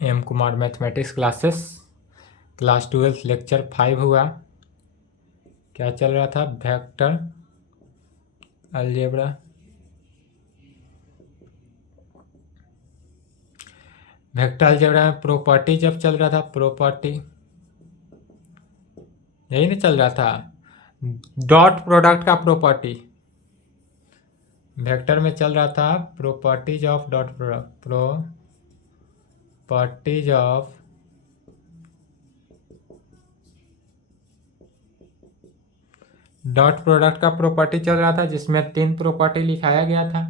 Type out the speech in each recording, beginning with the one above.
M Kumar mathematics classes class 12 lecture 5 हुआ। क्या चल रहा था? Vector algebra. वेक्टर अलजेब्रा में प्रॉपर्टी जब चल रहा था, प्रॉपर्टी यही नहीं चल रहा था, डॉट प्रोडक्ट का प्रॉपर्टी वेक्टर में चल रहा था। Properties of dot product, properties of dot product का प्रॉपर्टी चल रहा था, जिसमें 3 प्रॉपर्टी लिखाया गया था।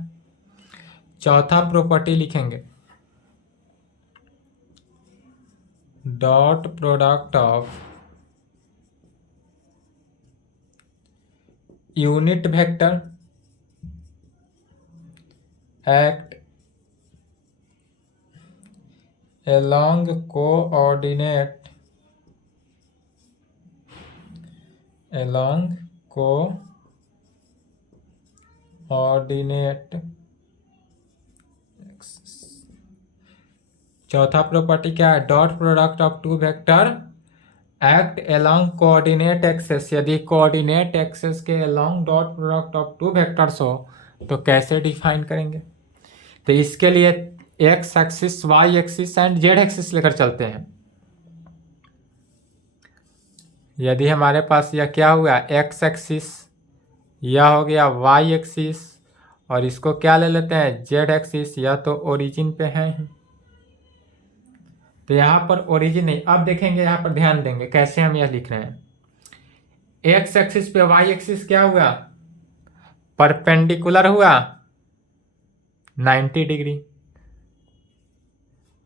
चौथा प्रॉपर्टी लिखेंगे dot product of unit vector act along coordinate axis। चौथा प्रॉपर्टी क्या है? Dot product of two vector act along coordinate axes. यदि कोऑर्डिनेट एक्सेस के along dot product of two vectors हो तो कैसे डिफाइन करेंगे? तो इसके लिए X axis, Y axis and Z axis लेकर चलते हैं। यदि हमारे पास यह क्या हुआ, एक्स एक्सिस, यह हो गया वाई एक्सिस, और इसको क्या ले लेते हैं, जेड एक्सिस। यह तो ओरिजिन पे है ही, तो यहाँ पर ओरिजिन नहीं। अब देखेंगे, यहाँ पर ध्यान देंगे कैसे हम यह लिख रहे हैं। एक्स एक्सिस पे वाई एक्सिस क्या हुआ, परपेंडिकुलर हुआ 90 डिग्री।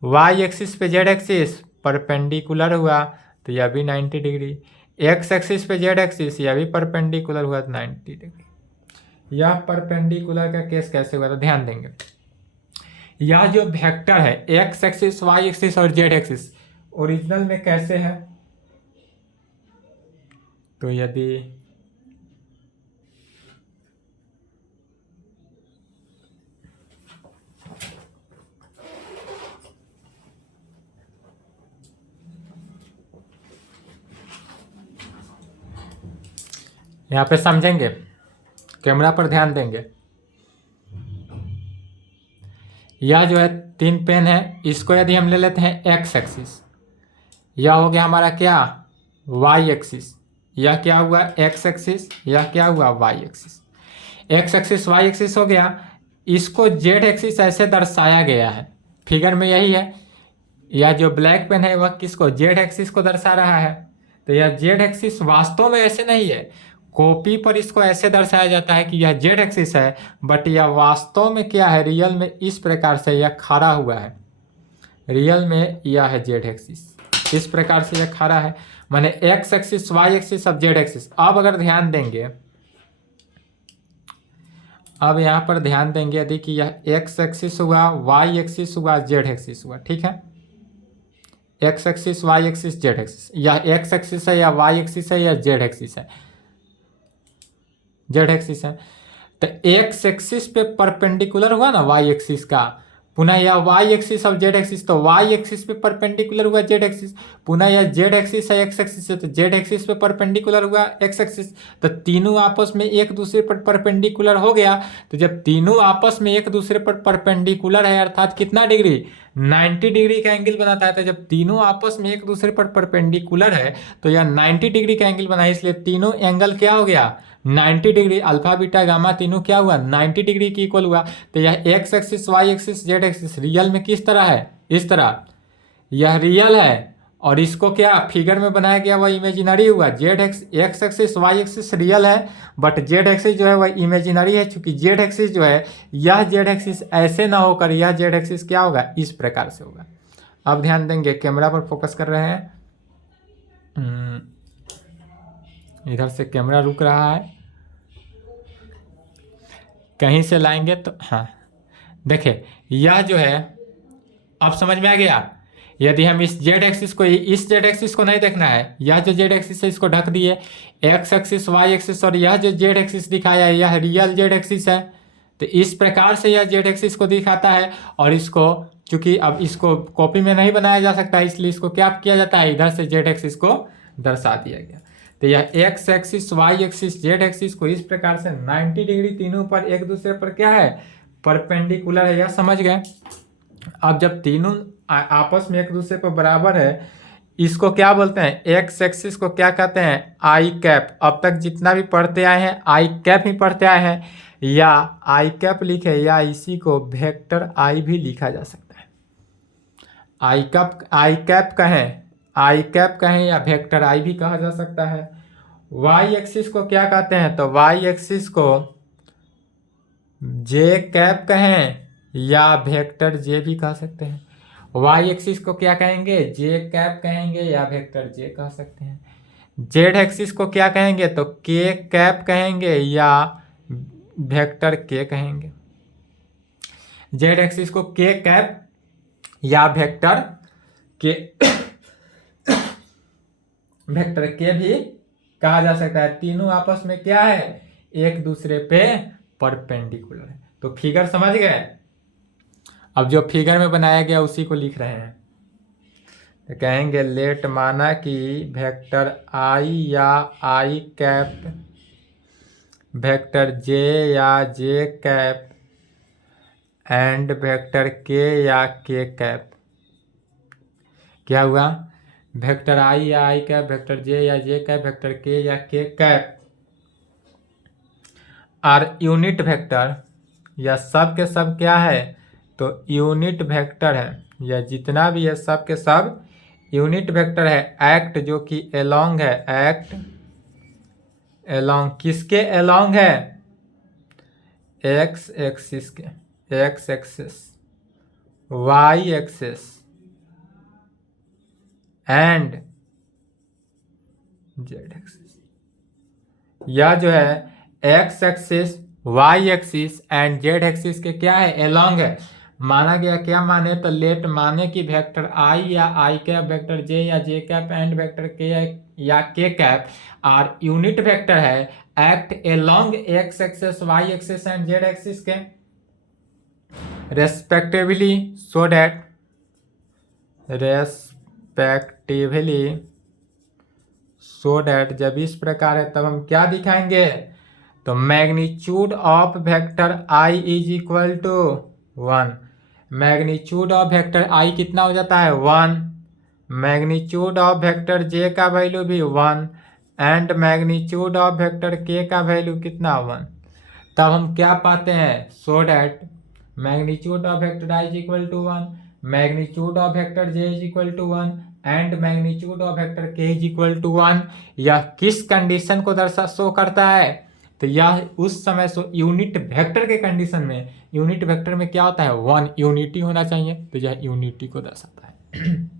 वाई एक्सिस पे जेड एक्सिस परपेंडिकुलर हुआ तो यह भी 90 डिग्री। एक्स एक्सिस पे जेड एक्सिस यह भी परपेंडिकुलर हुआ तो 90 डिग्री। यह परपेंडिकुलर का केस कैसे हुआ, तो ध्यान देंगे। यह जो वेक्टर है एक्स एक्सिस, वाई एक्सिस और जेड एक्सिस ओरिजिनल में कैसे है, तो यदि यहाँ पे समझेंगे, कैमरा पर ध्यान देंगे। यह जो है 3 पेन है, इसको यदि हम ले लेते हैं एक्स एक्सिस, यह हो गया हमारा क्या, वाई एक्सिस। यह क्या हुआ, एक्स एक्सिस, यह क्या हुआ, Y axis. X axis Y axis हो गया। इसको जेड एक्सिस ऐसे दर्शाया गया है, फिगर में यही है। यह जो ब्लैक पेन है वह किसको, जेड एक्सिस को दर्शा रहा है। तो यह जेड एक्सिस वास्तव में ऐसे नहीं है, कॉपी पर इसको ऐसे दर्शाया जाता है कि यह जेड एक्सिस है, बट यह वास्तव में क्या है, रियल में इस प्रकार से यह खड़ा हुआ है। रियल में यह है जेड एक्सिस, इस प्रकार से यह खड़ा है, माने एक्स एक्सिस वाई एक्सिस अब जेड एक्सिस। अब अगर ध्यान देंगे, अब यहाँ पर ध्यान देंगे, यदि कि यह एक्स एक्सिस हुआ, वाई एक्सिस हुआ, जेड एक्सिस हुआ, ठीक है। X axis, Y axis, Z axis, यह एक्स एक्सिस है या वाई एक्सिस है या जेड एक्सिस है, जेड एक्सिस है। तो एक्स एक्सिस पे परपेंडिकुलर हुआ ना वाई एक्सिस का, पुनः यह वाई एक्सिस और जेड एक्सिस, तो वाई एक्सिस पे परपेंडिकुलर हुआ जेड एक्सिस। पुनः यह जेड एक्सिस है एक्स एक्सिस है, तो जेड एक्सिस पे परपेंडिकुलर हुआ एक्स एक्सिस। तो तीनों आपस में एक दूसरे पर परपेंडिकुलर हो गया। तो जब तीनों आपस में एक दूसरे पर परपेंडिकुलर है, अर्थात कितना डिग्री, 90 डिग्री का एंगल बनाता है। तो जब तीनों आपस में एक दूसरे पर परपेंडिकुलर है तो यह 90 डिग्री का एंगल बना है, इसलिए तीनों एंगल क्या हो गया, 90 डिग्री। अल्फा बीटा गामा तीनों क्या हुआ, 90 डिग्री की इक्वल हुआ। तो यह X axis, Y axis, Z axis real में किस तरह है, इस तरह यह रियल है। और इसको क्या फिगर में बनाया गया वह इमेजिनरी हुआ। Z X axis Y axis real है, बट जेड एक्सिस जो है वह इमेजिनरी है, क्योंकि जेड एक्सिस जो है, यह जेड एक्सिस ऐसे ना होकर यह जेड एक्सिस क्या होगा, इस प्रकार से होगा। अब ध्यान देंगे, कैमरा पर फोकस कर रहे हैं। इधर से कैमरा रुक रहा है, कहीं से लाएंगे तो हाँ। देखिए यह जो है, अब समझ में आ गया। यदि हम इस जेड एक्सिस को, इस जेड एक्सिस को नहीं देखना है, यह जो जेड एक्सिस है इसको ढक दिए, एक्स एक्सिस वाई एक्सिस, और यह जो जेड एक्सिस दिखाया है यह रियल जेड एक्सिस है। तो इस प्रकार से यह जेड एक्सिस को दिखाता है, और इसको क्योंकि अब इसको कॉपी में नहीं बनाया जा सकता, इसलिए इसको क्या किया जाता है, इधर से जेड एक्सिस को दर्शा दिया गया। तो यह X axis, Y axis, Z axis को इस प्रकार से 90 डिग्री तीनों पर एक दूसरे पर क्या है, परपेंडिकुलर है, यह समझ गए। अब जब तीनों आपस में एक दूसरे पर बराबर है, इसको क्या बोलते हैं, एक्स एक्सिस को क्या कहते हैं, आई कैप। अब तक जितना भी पढ़ते आए हैं आई कैप ही पढ़ते आए हैं, या आई कैप लिखे या इसी को वेक्टर आई भी लिखा जा सकता है। आई कैप कहें, आई कैप कहें या वेक्टर आई भी कहा जा सकता है। वाई एक्सिस को क्या कहते हैं, तो वाई एक्सिस को जे कैप कहें या वेक्टर जे भी कह सकते हैं। वाई एक्सिस को क्या कहेंगे, जे कैप कहेंगे या वेक्टर जे कह सकते हैं। जेड एक्सिस को क्या कहेंगे, तो के कैप कहेंगे या वेक्टर के कहेंगे। जेड एक्सिस को के कैप या वेक्टर के वेक्टर के भी कहा जा सकता है। तीनों आपस में क्या है, एक दूसरे पे परपेंडिकुलर है। तो फिगर समझ गए। अब जो फिगर में बनाया गया उसी को लिख रहे हैं। तो कहेंगे लेट माना कि वेक्टर आई या आई कैप, वेक्टर जे या जे कैप एंड वेक्टर के या के कैप, क्या हुआ, वेक्टर आई या आई कैप, वेक्टर जे या जे कैप, वेक्टर के या k cap are unit vector, या सब के सब क्या है, तो यूनिट वेक्टर है, या जितना भी है सब के सब यूनिट वेक्टर है। एक्ट जो कि एलोंग है, एक्ट एलोंग, किसके एलोंग है, एक्स एक्सिस के, X axis, Y axis and Z axis. या जो है X axis, Y axis and Z axis के क्या है, एलोंग है। माना गया क्या माने, तो लेट माने कि वेक्टर आई या आई कैप, वेक्टर जे या जे कैप एंड वेक्टर के या k cap are unit vector है, act along x axis, Y axis and Z axis के रेस्पेक्टिवली, सो दैट जब इस प्रकार है तब हम क्या दिखाएंगे, तो magnitude of vector I is equal to 1। Magnitude of vector i कितना हो जाता है, 1। मैग्नीट्यूड ऑफ वेक्टर जे का वैल्यू भी 1 एंड मैग्नीट्यूड ऑफ वेक्टर के का वैल्यू कितना, 1। तब हम क्या पाते हैं, so that magnitude of vector I is equal to 1, magnitude of vector J is equal to 1 and magnitude of vector के इज इक्वल टू 1। यह किस कंडीशन को शो करता है, तो यह उस समय यूनिट वेक्टर के कंडीशन में, यूनिट वेक्टर में क्या होता है, 1 यूनिटी होना चाहिए, तो यह यूनिटी को दर्शाता है।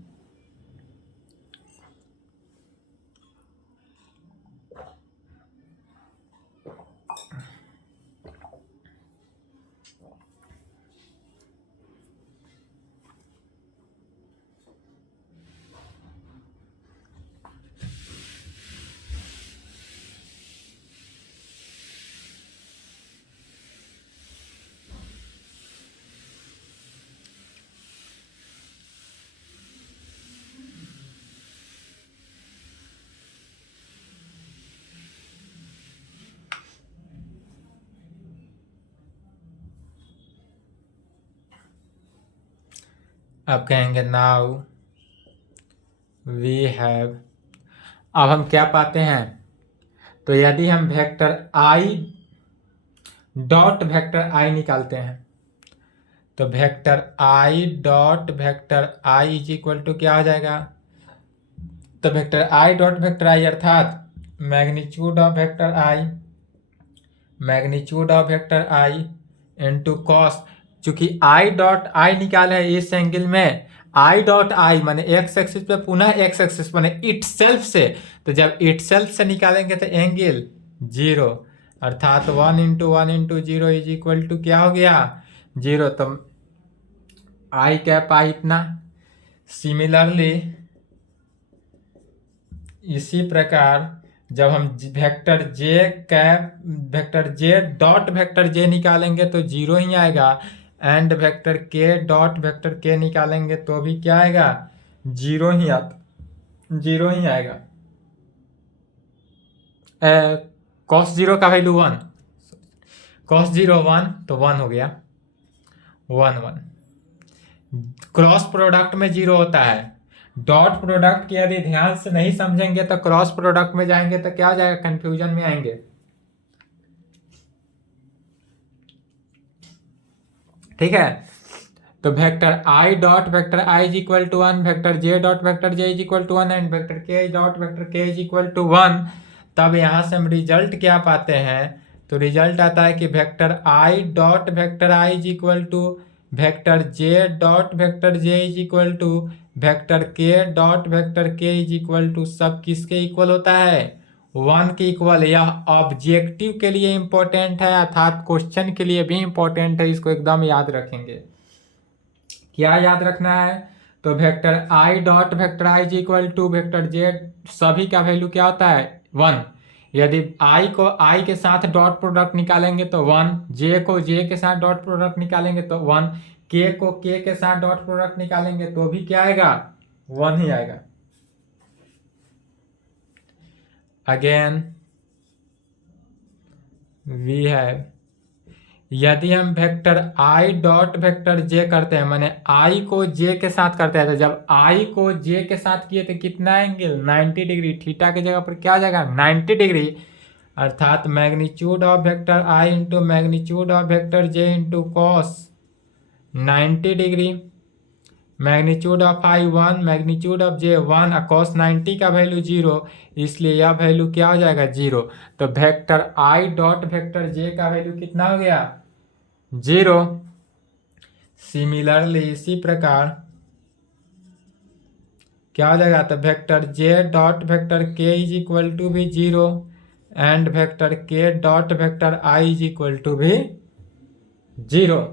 अब कहेंगे नाउ वी हैव, अब हम क्या पाते हैं, तो यदि हम vector I dot vector I निकालते हैं, तो vector I dot vector I is equal to क्या हो जाएगा, तो vector I dot vector I अर्थात magnitude of vector I, magnitude of vector I into cos, चूंकि आई डॉट आई निकाले है इस एंगल में, आई डॉट आई माने एक्स एक्सिस पे पुनः एक्स एक्सिस माने इट सेल्फ से, तो जब इट सेल्फ से निकालेंगे तो एंगल 0, अर्थात 1 into 1 into 0 is equal to क्या हो गया, 0। तो आई कैप आई इतना। सिमिलरली इसी प्रकार जब हम वेक्टर जे कैप, वेक्टर जे डॉट वेक्टर जे निकालेंगे तो 0 ही आएगा, एंड वेक्टर के डॉट वेक्टर के निकालेंगे तो भी क्या आएगा, जीरो ही जीरो ही आएगा। कॉस जीरो का वैल्यू 1, कॉस जीरो 1 तो 1 हो गया, 1 1। क्रॉस प्रोडक्ट में जीरो होता है, डॉट प्रोडक्ट की यदि ध्यान से नहीं समझेंगे तो क्रॉस प्रोडक्ट में जाएंगे तो क्या हो जाएगा, कंफ्यूजन में आएंगे। ठीक है, तो vector I dot vector I is equal to 1, vector J dot vector J is equal to 1 and vector के डॉट वेक्टर के इज इक्वल टू 1। तब यहां से हम रिजल्ट क्या पाते हैं, तो रिजल्ट आता है कि vector I dot vector I is equal to vector J dot vector J is equal to vector के डॉट वेक्टर के इज इक्वल टू, सब किसके इक्वल होता है, 1 के इक्वल। यह ऑब्जेक्टिव के लिए इंपॉर्टेंट है अर्थात क्वेश्चन के लिए भी इंपॉर्टेंट है, इसको एकदम याद रखेंगे। क्या याद रखना है, तो vector I dot vector I is equal to vector j, सभी का वैल्यू क्या होता है, 1। यदि आई को आई के साथ डॉट प्रोडक्ट निकालेंगे तो 1, जे को जे के साथ डॉट प्रोडक्ट निकालेंगे तो 1, के को के के साथ डॉट प्रोडक्ट निकालेंगे तो भी क्या आएगा, 1 ही आएगा। अगेन वी हैव, यदि हम वेक्टर आई डॉट वेक्टर जे करते हैं, माने आई को जे के साथ करते हैं, तो जब आई को जे के साथ किए तो कितना एंगल, 90 डिग्री, थीटा की जगह पर क्या आ जाएगा, 90 डिग्री, अर्थात magnitude of vector I into magnitude of vector J into cos 90 degree, magnitude of I 1, magnitude of J 1, cos 90 का वैल्यू 0, इसलिए यह वैल्यू क्या हो जाएगा, 0। तो वेक्टर आई डॉट वेक्टर जे का वैल्यू कितना हो गया, 0। सिमिलरली इसी प्रकार क्या हो जाएगा, तो वेक्टर जे डॉट वेक्टर के इज इक्वल टू भी 0 एंड वेक्टर के dot vector I is equal to भी 0।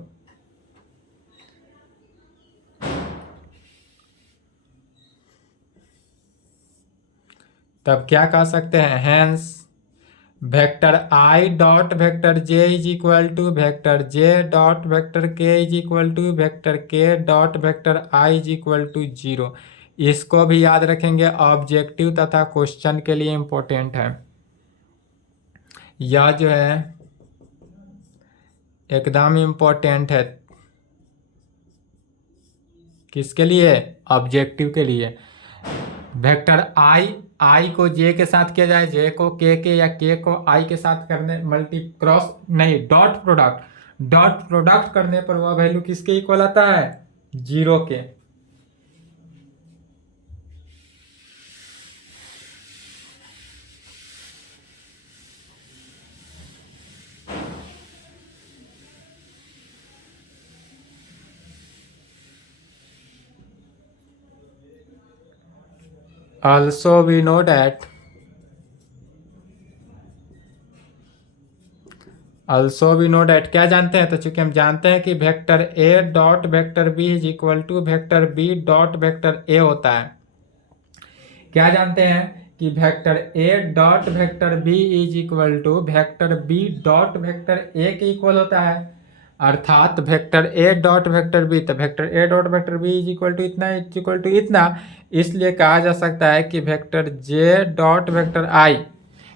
तब क्या कह सकते हैं, hence vector I dot vector J is equal to vector J dot vector के इज इक्वल टू वेक्टर के dot vector I is equal to 0। इसको भी याद रखेंगे, ऑब्जेक्टिव तथा क्वेश्चन के लिए इंपॉर्टेंट है। यह जो है एकदम इंपॉर्टेंट है, किसके लिए, ऑब्जेक्टिव के लिए। वेक्टर आई को जे के साथ किया जाए, जे को के या के को आई के साथ करने मल्टी क्रॉस नहीं डॉट प्रोडक्ट करने पर वह वैल्यू किसके इक्वल आता है, 0 के। Also we know that क्या जानते हैं, तो चूंकि हम जानते हैं कि vector A dot vector B is equal to vector B dot vector a होता है। क्या जानते हैं कि vector A dot vector B is equal to vector B dot vector ए के इक्वल होता है, अर्थात वेक्टर ए डॉट वेक्टर बी, तो vector A dot vector B is equal to इतना, इज इक्वल टू इतना। इसलिए कहा जा सकता है कि वेक्टर जे डॉट वेक्टर आई,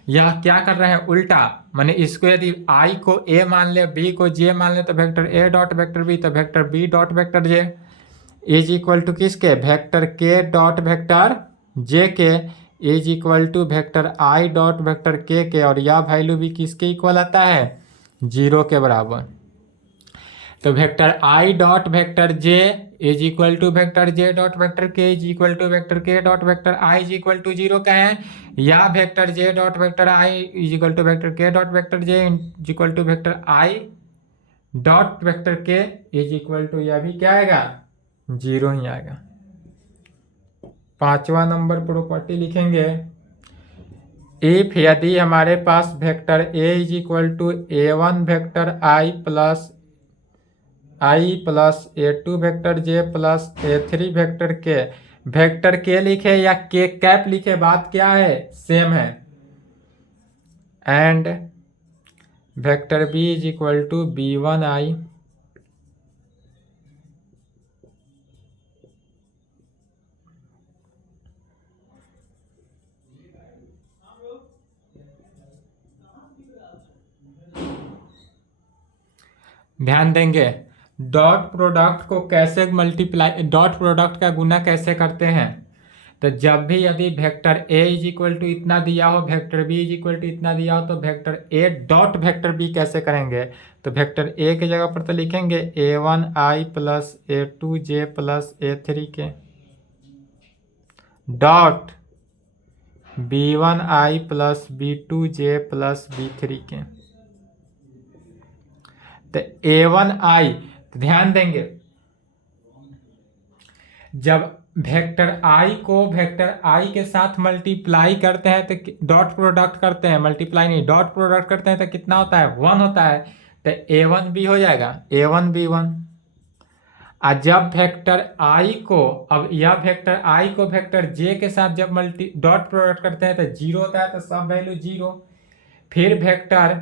यह क्या कर रहे हैं, उल्टा, माने इसको यदि आई को ए मान ले, बी को जे मान ले, तो वेक्टर ए डॉट वेक्टर बी, तो vector B dot vector J is equal to किसके, वेक्टर के डॉट वेक्टर जे के is equal to vector I dot vector k, और यह वैल्यू भी किसके इक्वल आता है, 0 के बराबर। तो vector I dot vector J is equal to vector J dot vector के इज इक्वल टू वेक्टर के dot vector I is equal to 0 का है, या vector J dot vector I is equal to vector के dot vector J is equal to vector I dot vector के is equal to, यह भी क्या आएगा, 0 ही आएगा। 5वां नंबर प्रॉपर्टी लिखेंगे, इफ यदि हमारे पास vector A is equal to A1 vector i plus A2 vector j plus A3 vector k लिखे या के कैप लिखे, बात क्या है, सेम है। And vector B is equal to B1 I ध्यान देंगे डॉट प्रोडक्ट को कैसे मल्टीप्लाई, डॉट प्रोडक्ट का गुना कैसे करते हैं। तो जब भी यदि vector A is equal to इतना दिया हो, vector B is equal to इतना दिया हो, तो वेक्टर ए डॉट वेक्टर बी कैसे करेंगे। तो वेक्टर ए की जगह पर तो लिखेंगे a1i plus a2j plus a3 के dot b1i plus b2j plus b3 के। तो a1i, ध्यान देंगे जब वेक्टर आई को वेक्टर आई के साथ मल्टीप्लाई करते हैं तो डॉट प्रोडक्ट करते हैं, मल्टीप्लाई नहीं डॉट प्रोडक्ट करते हैं तो कितना होता है 1 होता है। तो a1b हो जाएगा a1b1। और जब वेक्टर आई को, अब यह वेक्टर आई को वेक्टर जे के साथ जब मल्टी डॉट प्रोडक्ट करते हैं तो 0 होता है, तो सब वैल्यू 0। फिर वेक्टर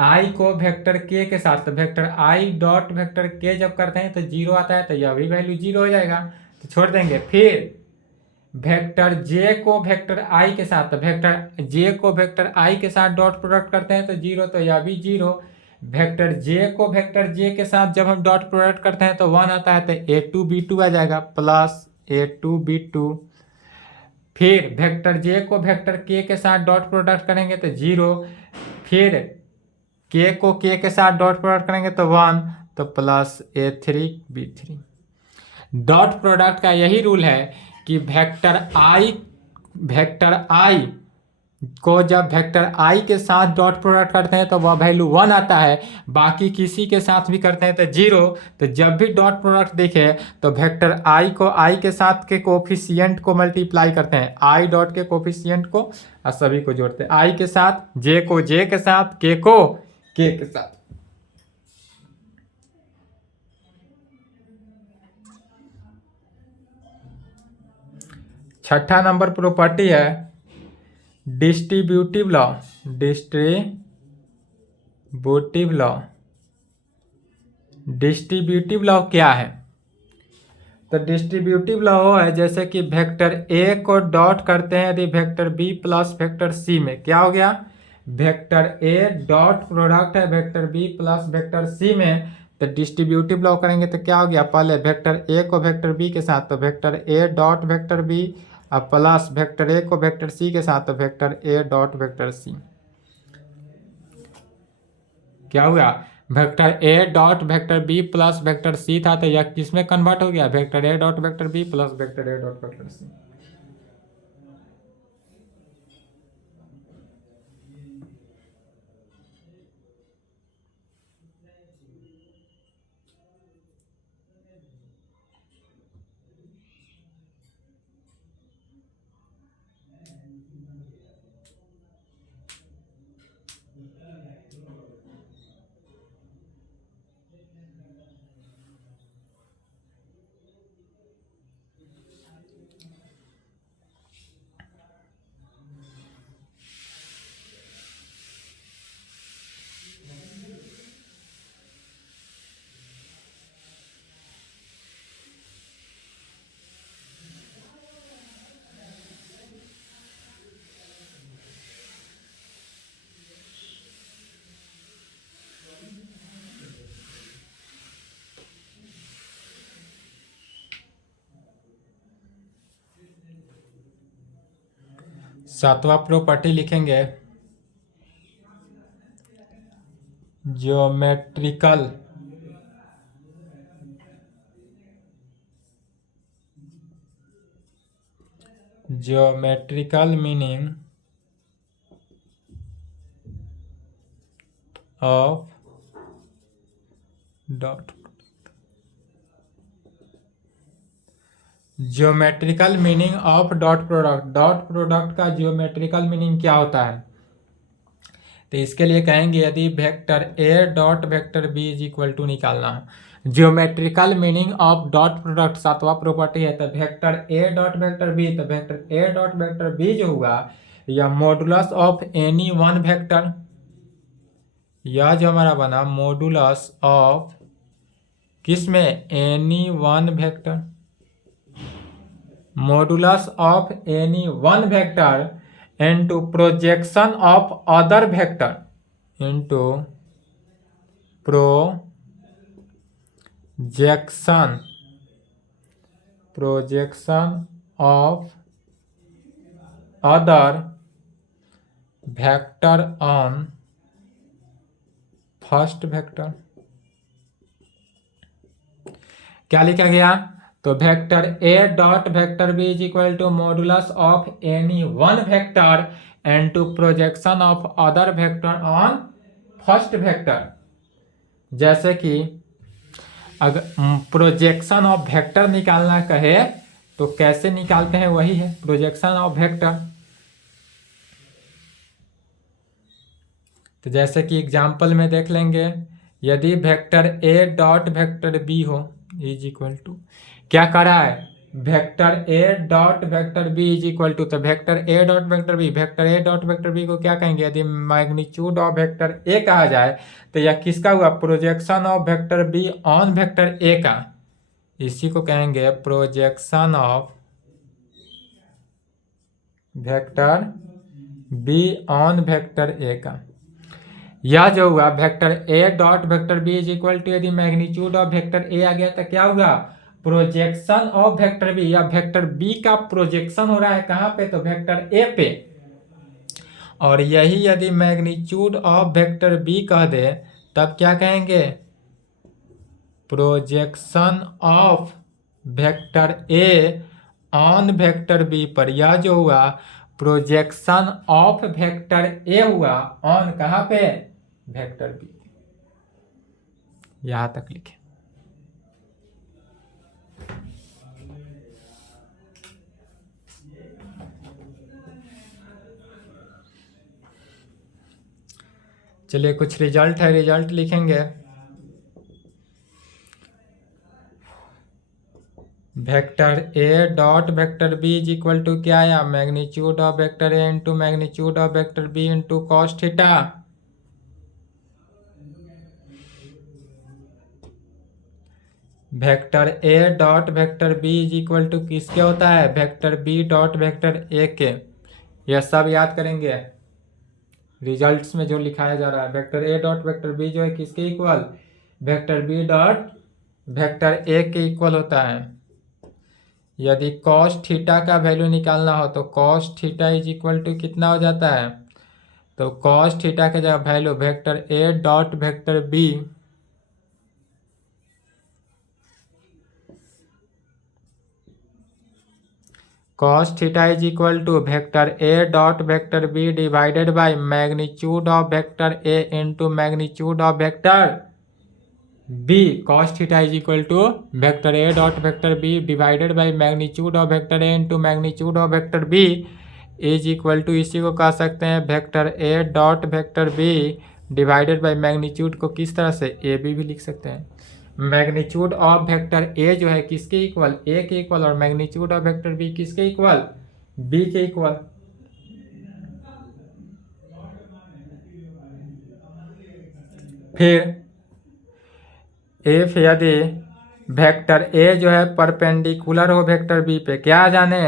आई को वेक्टर के के साथ, तो वेक्टर आई डॉट वेक्टर के जब करते हैं तो 0 आता है, तो यह भी वैल्यू 0 हो जाएगा, तो छोड़ देंगे। फिर वेक्टर जे को वेक्टर आई के साथ, तो वेक्टर जे को वेक्टर आई के साथ डॉट प्रोडक्ट करते हैं तो 0, तो यह भी 0। वेक्टर जे को वेक्टर जे के साथ जब हम डॉट प्रोडक्ट करते हैं तो 1 आता है, तो a2b2 आ जाएगा प्लस a2b2। फिर वेक्टर जे को वेक्टर के साथ डॉट प्रोडक्ट करेंगे तो 0। फिर के को के साथ डॉट प्रोडक्ट करेंगे तो 1, तो प्लस a3b3। डॉट प्रोडक्ट का यही रूल है कि वेक्टर आई को जब वेक्टर आई के साथ डॉट प्रोडक्ट करते हैं तो वह वैल्यू 1 आता है, बाकी किसी के साथ भी करते हैं तो 0। तो जब भी डॉट प्रोडक्ट देखे तो वेक्टर आई को आई के साथ के कोफिशिएंट को मल्टीप्लाई करते हैं, आई डॉट के कोफिशिएंट को और सभी को जोड़ते हैं, आई के साथ, जे को जे के साथ, के को के साथ। छठा नंबर प्रॉपर्टी है डिस्ट्रीब्यूटिव लॉ। डिस्ट्रीब्यूटिव लॉ क्या है। तो डिस्ट्रीब्यूटिव लॉ वो है जैसे कि वेक्टर ए को डॉट करते हैं यदि vector B plus vector C में, क्या हो गया, वेक्टर ए डॉट प्रोडक्ट है vector B plus vector C में, तो डिस्ट्रीब्यूटिव लॉ करेंगे तो क्या हो गया, पहले वेक्टर ए को वेक्टर बी के साथ तो वेक्टर ए डॉट वेक्टर बी और प्लस वेक्टर ए को वेक्टर सी के साथ तो वेक्टर ए डॉट वेक्टर सी। क्या हुआ, वेक्टर ए dot vector B plus vector C था तो यह किस में कन्वर्ट हो गया, वेक्टर ए dot vector B plus vector ए डॉट वेक्टर सी। सातवां प्रॉपर्टी लिखेंगे geometrical meaning of dot. Geometrical meaning of dot product, dot product का ज्योमेट्रिकल मीनिंग क्या होता है। तो इसके लिए कहेंगे यदि vector A dot vector B is equal to निकालना है, geometrical meaning of dot product सातवां प्रॉपर्टी है, तो वेक्टर ए डॉट वेक्टर बी, तो वेक्टर ए डॉट वेक्टर बी जो हुआ या modulus of any one vector, यह जो हमारा बना मॉडुलस ऑफ किसमें, any one vector, modulus of any one vector into projection of other vector, into projection of other vector on first vector. क्या लिखा गया? तो vector A dot vector B is equal to modulus of any one vector and to projection of other vector on first vector. जैसे कि अगर projection of vector निकालना कहे तो कैसे निकालते हैं, वही है प्रोजेक्शन ऑफ वेक्टर। तो जैसे कि एग्जाम्पल में देख लेंगे, यदि वेक्टर ए डॉट वेक्टर बी हो इज इक्वल टू, क्या करा है, vector A dot vector B is equal to, तो वेक्टर ए डॉट वेक्टर बी, वेक्टर ए डॉट वेक्टर बी को क्या कहेंगे, यदि मैग्नीट्यूड ऑफ वेक्टर ए कहा जाए तो यह किसका हुआ, projection of vector B on vector ए का, इसी को कहेंगे projection of vector B on vector ए का। यह जो हुआ vector A dot vector B is equal to, यदि मैग्नीट्यूड ऑफ वेक्टर ए आ गया तो क्या हुआ, प्रोजेक्शन ऑफ वेक्टर बी, या वेक्टर बी का प्रोजेक्शन हो रहा है कहां पे, तो वेक्टर ए पे। और यही यदि मैग्नीट्यूड ऑफ वेक्टर बी कह दे तब क्या कहेंगे, projection of vector A on vector B पर। यह जो हुआ प्रोजेक्शन ऑफ वेक्टर ए हुआ ऑन कहां पे, वेक्टर बी। यहां तक लिखे। चलिए कुछ रिजल्ट है, रिजल्ट लिखेंगे। Vector A dot vector B is equal to क्या आया, magnitude of vector A into magnitude of vector B into cos theta. Vector A dot vector B is equal to किसके होता है, वेक्टर बी डॉट वेक्टर ए के। यह सब याद करेंगे रिजल्ट्स में जो लिखाया जा रहा है। वेक्टर ए डॉट वेक्टर बी जो है किसके equal, vector B dot vector ए के इक्वल होता है। यदि कॉस थीटा का वैल्यू निकालना हो तो cos theta is equal to कितना हो जाता है, तो कॉस थीटा का जगह value vector A dot vector B cos theta is equal to vector A dot vector B divided by magnitude of vector A into magnitude of vector B. cos theta is equal to vector A dot vector B divided by magnitude of vector A into magnitude of vector B is equal to, इसी को कह सकते हैं vector A dot vector B divided by magnitude को किस तरह से, A B भी लिख सकते हैं। मैग्नीट्यूड ऑफ वेक्टर ए जो है किसके इक्वल, ए के इक्वल, और मैग्नीट्यूड ऑफ वेक्टर बी किसके इक्वल, बी के इक्वल। फिर इफ यदि वेक्टर ए जो है परपेंडिकुलर हो वेक्टर बी पे, क्या जाने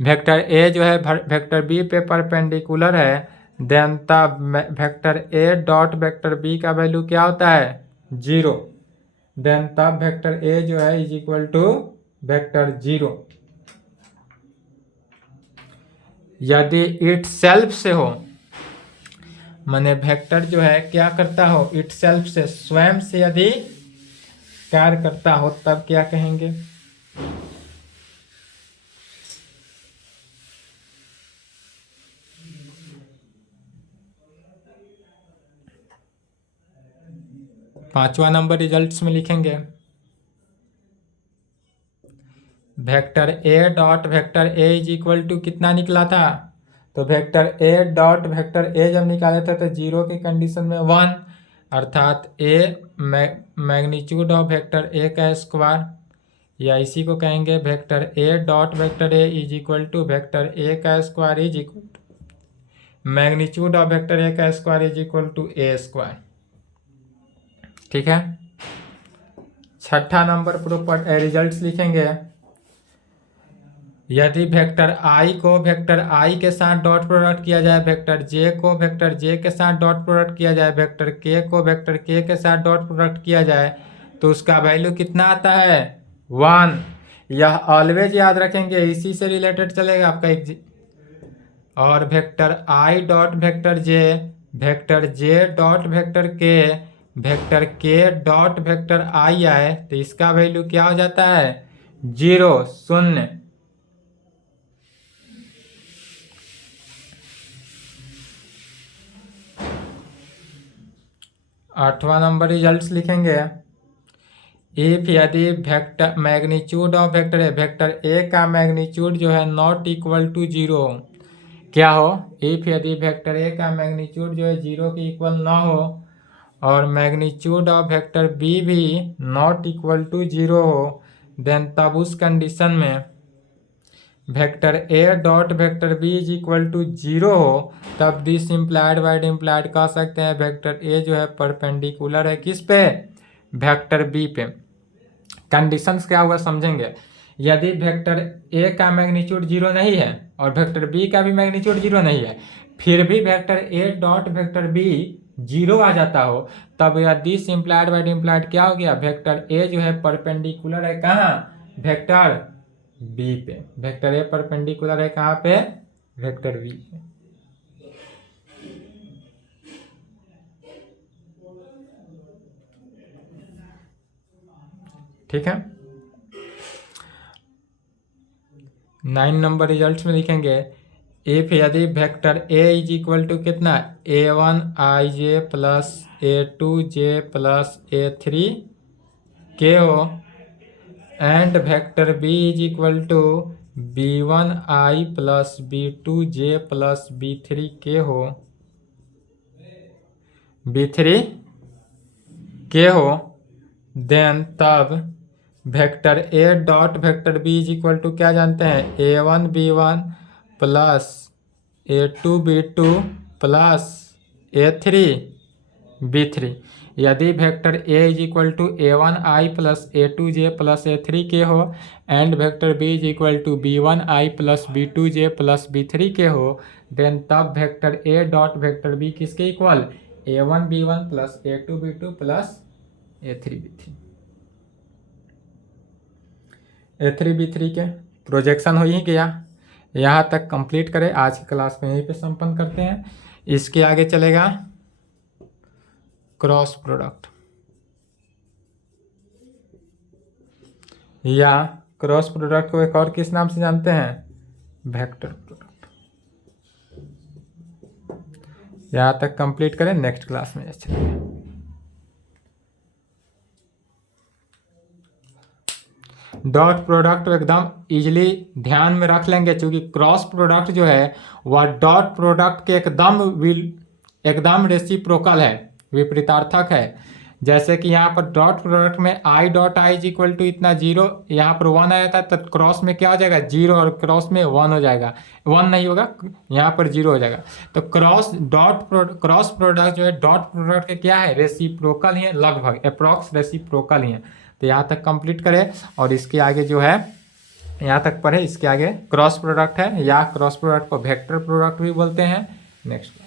वेक्टर ए जो है वेक्टर बी पे परपेंडिकुलर है, देन तब वेक्टर ए डॉट वेक्टर बी का वैल्यू क्या होता है, 0। देन तब वेक्टर ए जो है इज इक्वल टू वेक्टर 0। यदि इट सेल्फ से हो, माने वेक्टर जो है क्या करता हो, इट सेल्फ से, स्वयं से यदि कार्य करता हो तब क्या कहेंगे, पांचवा नंबर रिजल्ट्स में लिखेंगे। Vector A dot vector A is equal to कितना निकला था, तो vector A dot vector A जब निकाले थे तो 0 की कंडीशन में 1, अर्थात ए मैग्नीट्यूड ऑफ वेक्टर ए का स्क्वायर, या इसी को कहेंगे vector A dot vector A is equal to vector ए का square is equal to magnitude of vector ए का square is equal to a square. ठीक है। छठा नंबर रिजल्ट्स लिखेंगे। यदि वेक्टर आई को वेक्टर आई के साथ डॉट प्रोडक्ट किया जाए, वेक्टर जे को वेक्टर जे के साथ डॉट प्रोडक्ट किया जाए, वेक्टर के को वेक्टर के साथ डॉट प्रोडक्ट किया जाए, तो उसका वैल्यू कितना आता है? 1। यह ऑलवेज याद रखेंगे, इसी से रिलेटेड चलेगा आपका एक। और वेक्टर आई डॉट वेक्टर जे डॉट वेक्टर के डॉट वेक्टर आई आए, तो इसका वैल्यू क्या हो जाता है? 0, 0। आठवां नंबर रिजल्ट्स लिखेंगे। इफ यदि वेक्टर मैग्नीट्यूड ऑफ वेक्टर ए का मैग्नीट्यूड जो है नॉट इक्वल टू 0, क्या हो? इफ यदि वेक्टर ए का मैग्नीट्यूड जो है 0 के इक्वल ना हो और मैग्नीट्यूड ऑफ वेक्टर बी भी नॉट इक्वल टू 0 हो, देन तब उस कंडीशन में vector A dot vector B is equal to 0 हो, तब दिस इम्प्लाइड बाय इम्प्लाइड कह सकते हैं वेक्टर ए जो है परपेंडिकुलर है किस पे? वेक्टर बी पे। कंडीशंस क्या हुआ समझेंगे। यदि वेक्टर ए का मैग्नीट्यूड 0 नहीं है और वेक्टर बी का भी मैग्नीट्यूड 0 नहीं है, फिर भी वेक्टर ए डॉट वेक्टर बी 0 आ जाता हो, तब यह दिस इम्प्लाइड बाय इम्प्लाइड क्या हो गया? वेक्टर ए जो है परपेंडिकुलर है कहाँ? वेक्टर बी पे। वेक्टर ए परपेंडिकुलर है कहाँ पे? वेक्टर बी पे। ठीक है। 9 नंबर रिजल्ट्स में लिखेंगे। इफ यदि vector A is equal to कितना? a1 ij plus a2 j plus a3 k हो, and vector B is equal to b1 i plus b2 j plus b3 k हो, b3 k हो, then तब vector A dot vector B is equal to क्या जानते हैं? a1 b1 plus a2 b2 plus a3 b3। यदि vector A is equal to a1 i plus a2 j plus a3 k हो, and vector B is equal to b1 i plus b2 j plus b3 k हो, then तब vector ए dot vector b किसके equal? a1 b1 plus a2 b2 plus a3 b3। a3 b3 के projection हो ही गया। यहाँ तक complete करें, आज की क्लास में यहीं पे संपन्न करते हैं। इसके आगे चलेगा क्रॉस प्रोडक्ट, या क्रॉस प्रोडक्ट को एक और किस नाम से जानते हैं? Vector product. यहाँ तक कंप्लीट करें, नेक्स्ट क्लास में चलेंगे। डॉट प्रोडक्ट एकदम इजीली ध्यान में रख लेंगे, क्योंकि क्रॉस प्रोडक्ट जो है वह डॉट प्रोडक्ट के एकदम रेसिप्रोकल है, विपरीतार्थक है। जैसे कि यहाँ पर डॉट प्रोडक्ट में i dot i is equal to इतना 0, यहाँ पर 1 आया था, तो क्रॉस में क्या हो जाएगा? 0, और क्रॉस में 1 हो जाएगा। 1 नहीं होगा, यहाँ पर 0 हो जाएगा। तो क्रॉस प्रोडक्ट जो है डॉट प्रोडक्ट के क्या है? रेसिप्रोकल ही है, लगभग अप्रॉक्स रेसिप्रोकल ही है। तो यहाँ तक कंप्लीट करें, और इसके आगे जो है यहाँ तक पढ़े, इसके आगे क्रॉस प्रोडक्ट है, या क्रॉस प्रोडक्ट को वेक्टर प्रोडक्ट भी बोलते हैं। नेक्स्ट।